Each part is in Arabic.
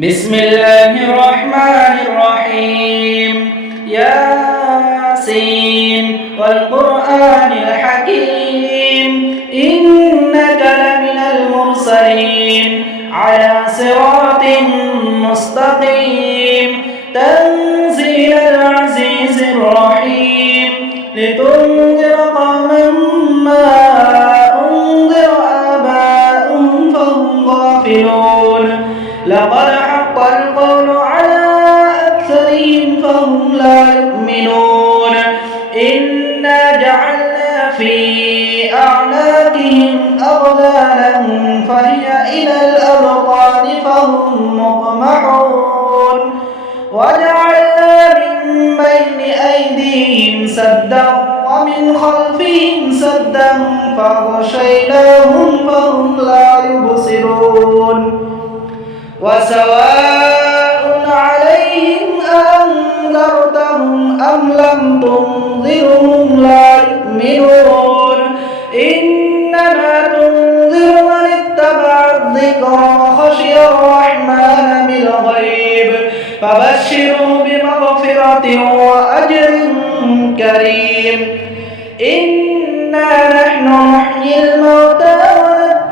بسم الله الرحمن الرحيم ياسين والقرآن الحكيم إنك لمن المرسلين على صراط مستقيم تنزيل العزيز الرحيم لتنذر قوما ما أنذر آباؤهم فهم غافلون لقد حق القول على أكثرهم فهم لا يؤمنون إنا جعلنا في أعناقهم أغلالا فهي إلى الأذقان فهم مقمحون وجعلنا من بين أيديهم سدا ومن خلفهم سدا فغشيناهم فهم لا يبصرون وسواء عليهم أنذرتهم أم لم تنذرهم لا يؤمنون إنما تنذر من اتبع الذكر وخشي الرحمن بالغيب فبشره بمغفرة وأجر كريم إنا نحن نحيي الموتى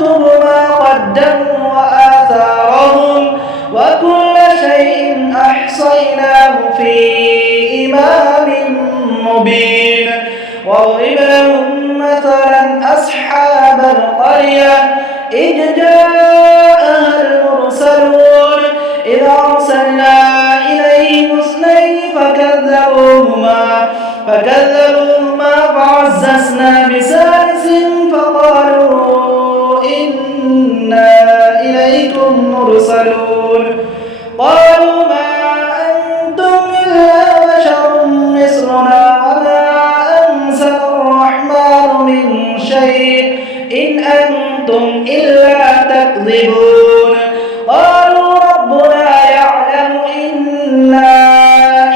ونكتب ما قدموا وآثارهم وكل شيء أحصيناه في إمام مبين واضرب لهم مثلا أصحاب القرية إذ جاءها المرسلون إذ أرسلنا إليهم اثنين فكذبوهما فعززنا بثالث فقالوا إنا إليكم مرسلون قالوا ما أنتم إلا بشر مثلنا وما أنزل الرحمن من شيء إن أنتم إلا تكذبون قالوا ربنا يعلم إنا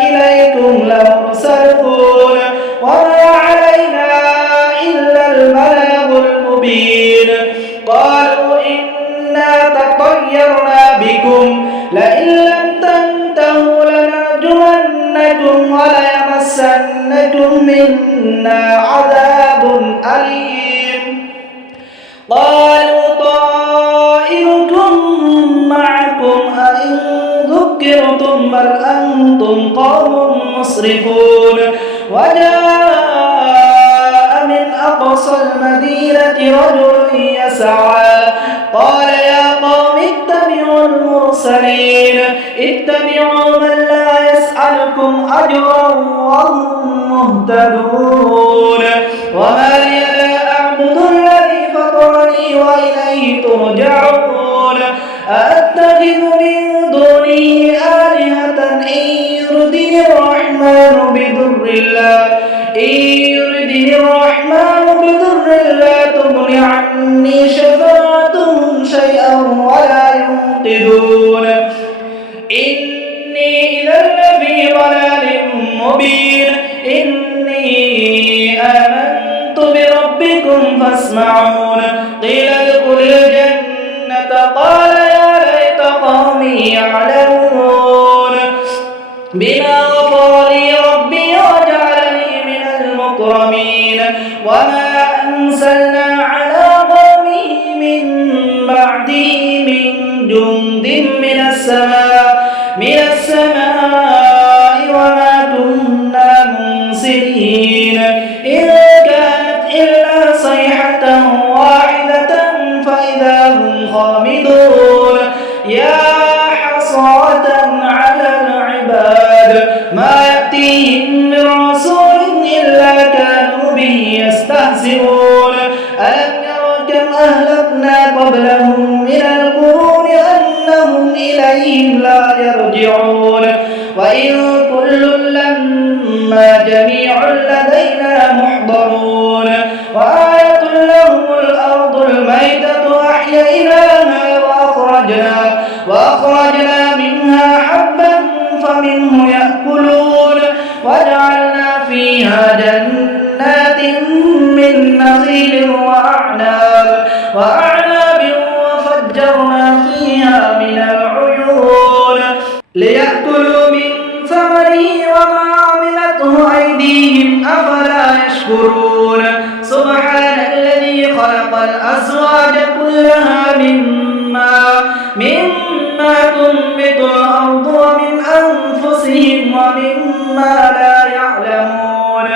إليكم لمرسلون وما علينا إلا البلاغ المبين قالوا إنا تطيرنا بكم لئن لم تنتهوا لنرجمنكم وليمسنكم منا عذاب أليم قالوا طائركم معكم أئن ذكرتم بل أنتم قوم مسرفون وجاء من أقصى المدينة رجل يسعى قال يا قوم اتبعوا المرسلين اتبعوا من لا يسألكم أجرا وهم مهتدون وما لي لا أعبد الذي فطرني وإليه ترجعون أأتخذ من دونه آلهة إن يردني الرحمن بضر لا تغن عني شفاعتهم شيئا ولا ينقذون إني إذا لفي ضلال مبين إني آمنت بربكم فاسمعون قيل ادخل الجنة قال يا ليت قومي يعلمون بما غفر لي ربي وجعلني من المكرمين وما أنزلنا على قومه من بعده من جند من السماء وما كنا منزلين إن كانت إلا صيحة واحدة فإذا هم خامدون يا حسرة على العباد ما يأتيهم من رسول إلا كانوا به يستهزئون ألم يروا كم أهلكنا قبلهم من القرون أنهم إليهم لا يرجعون وإن كل لما جميع لدينا محضرون وآية لهم الأرض الميتة أحييناها وأخرجنا منها حبا فمنه يأكلون وجعلنا فيها جنات من نخيل وأعناب وفجرنا فيها من العيون ليأكلوا من ثمره وما عملته أيديهم أفلا يشكرون سبحان الذي خلق الأزواج كلها مما تنبت الأرض ومن أنفسهم ومما لا يعلمون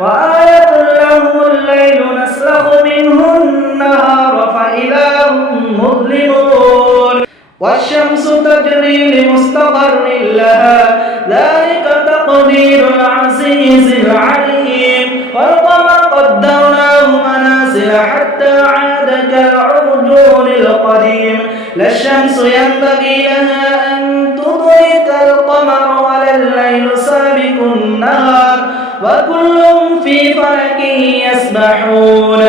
وآية لهم الليل نسلخ منه النهار فإذا هم مظلمون والشمس تجري لمستقر لها ذلك تقدير العزيز العليم والقمر قدرناه منازل حتى عاد كالعرجون القديم لا الشمس ينبغي لها أن تدرك القمر ولا الليل سابق النهار وكل في فلك يسبحون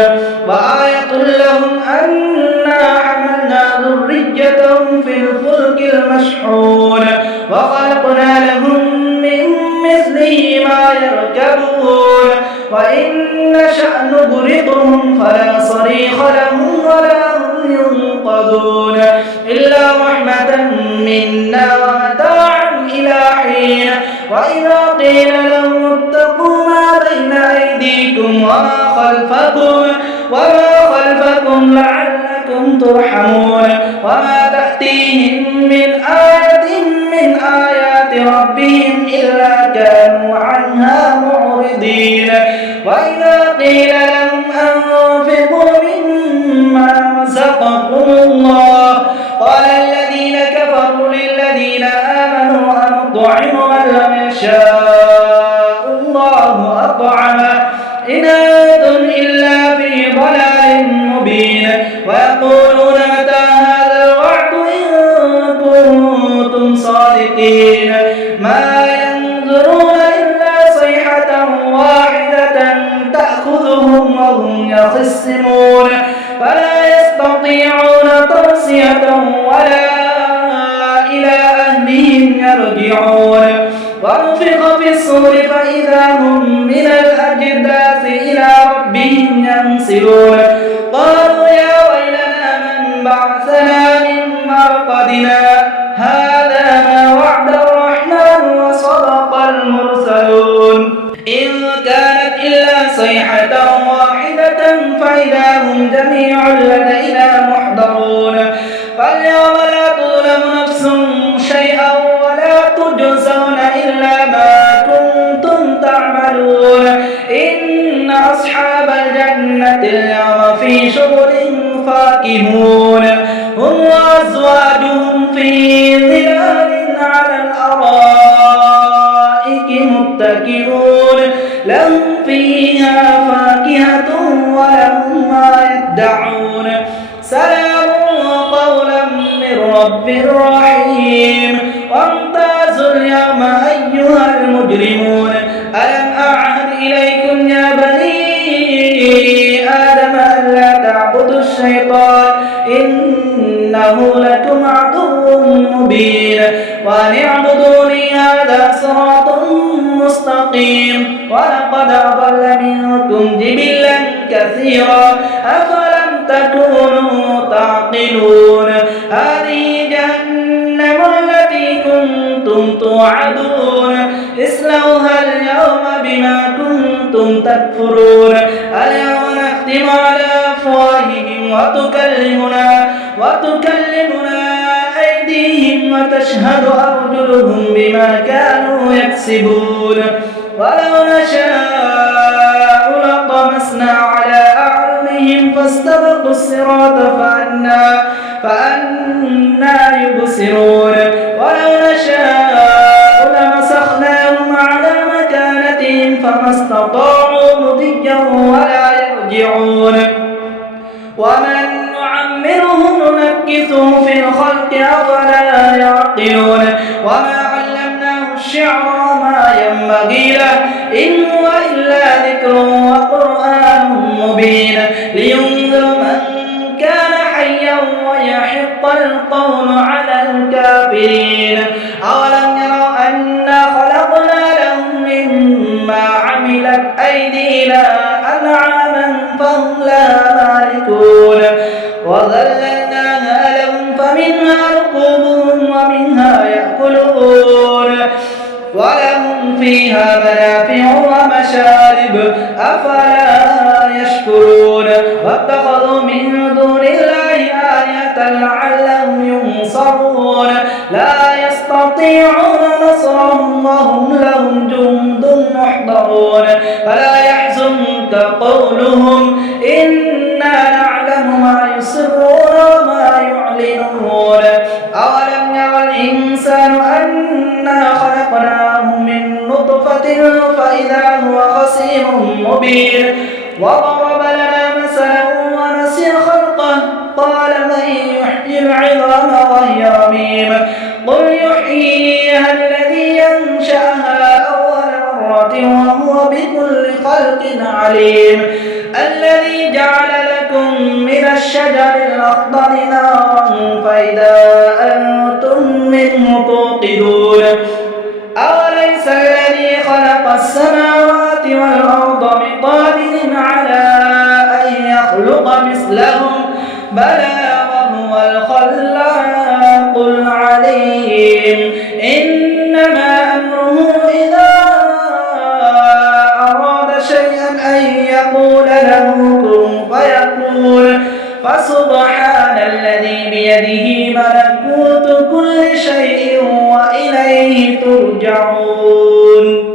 وآية لهم أنا حملنا ذريتهم في الفلك المشحون وخلقنا لهم من مثله ما يركبون وإن نشأ نغرقهم فلا صريخ لهم ولا هم ينقذون إلا رحمة منا ومتاعا إلى حين وإذا قيل لهم اتقوا ما بين أيديكم وما خلفكم لعلكم ترحمون وما تأتيهم من آية من آيات ربهم إلا كانوا عنها معرضين وإذا قيل لهم أنفقوا مما رزقكم الله قال الذين كفروا للذين آمنوا أنطعم من لم يشاء الله أطعمه إن أنتم إلا في ضلال مبين ويقولون متى هذا الوعد إن كنتم صادقين ما ينظرون إلا صيحة واحدة تأخذهم وهم يخصمون فلا يستطيعون توصية ولا إلى أهلهم يرجعون ونفخ في الصور فإذا هم من الأجداث إلى ربهم ينسلون قالوا يا ويلنا من بعثنا من مرقدنا هذا ما وعد الرحمن وصدق المرسلون إن كانت إلا صيحة واحدة فإذا هم جميع لدينا محضرون فاليوم لا تظلم نفس شيئا ولا تجزون إلا ما كنتم تعملون إن أصحاب الجنة اليوم في شغل فاكهون هم وأزواجهم في ظلال على الأرائك متكئون لهم فيها فاكهة ولهم ما يدعون سلام قولا من رب رحيم وامتازوا اليوم أيها المجرمون ألم أعهد إليكم يا بني آدم ألا تعبدوا الشيطان إنه لكم عدو مبين وأن اعبدوني هذا صراط مستقيم ولقد أضل منكم جبلا كثيرا أفلم تكونوا تعقلون هذه جهنم التي كنتم توعدون اصلوها اليوم بما كنتم تكفرون اليوم نختم على أفواههم وتكلمنا أيديهم وتشهد أرجلهم بما كانوا يكسبون ولو نشاء لطمسنا على أعينهم فاستبقوا الصراط فأنا يبصرون ولو نشاء لمسخناهم على مكانتهم فما استطاعوا مضيا ولا يرجعون ومن نعمره ننكثه في الخلق أفلا يعقلون وما علمناه الشعر وما ينبغي له إن هو إلا ذكر وقرآن مبين لينذر من كان حيا ويحق القول على الكافرين أولم يروا أنا خلقنا لهم مما عملت أيدينا أنعاما فهم لها مالكون وذللناها لهم فمنها ركوبهم ومنها يأكلون ولهم فيها منافع ومشارب أفلا يشكرون واتخذوا من دون الله آلهة لعلهم ينصرون لا يستطيعون نصرهم وهم لهم جند محضرون فلا يحزنك قولهم إنا نعلم ما يسرون وما يعلنون أولم يرى الإنسان أنا خلقناه من نطفة فإذا هو خصيم مبين وضرب لنا مثلا ونسي خلقه قال من يحيي العظام وهي رميم قل يحييها الذي ينشأها أول مرة وهو بكل خلق عليم الذي جعل لكم من الشجر الأخضر نارا فإذا أنتم منه توقدون أوليس الذي خلق السماوات والأرض بقادر على أن يخلق مثلهم بلى وهو الخلاق العليم إنما أمره إذا أراد شيئا أن يقول له كن فيكون فسبحان الذي بيده ملكوت كل شيء وإليه ترجعون.